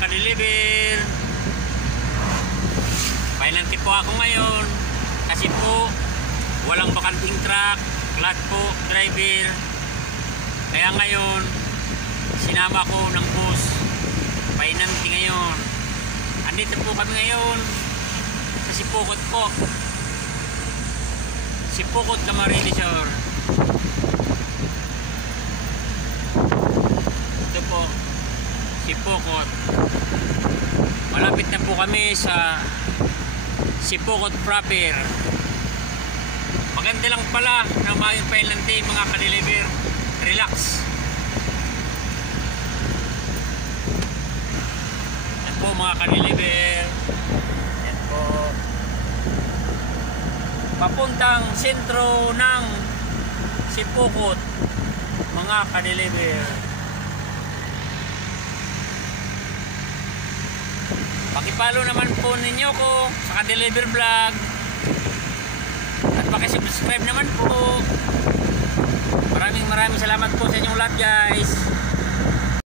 ka-deliver. Painanti po ako ngayon kasi po walang bakanting truck, lahat po driver. Kaya ngayon sinama ko ng bus. Painanti ngayon. Andito po kami ngayon sa Sipokot po. Sipokot, Camarines Sur. Ito po, Sipokot. Malapit na po kami sa Sipokot proper. Maganda lang pala na may painanti mga ka-deliver. Relax. Yan po mga ka-deliver. Yan po. Papuntang sentro ng Sipokot mga ka-deliver. Pakipalo naman po ninyo ko sa ka-deliver vlog at pakisubscribe naman po. Maraming salamat po sa inyong lahat guys.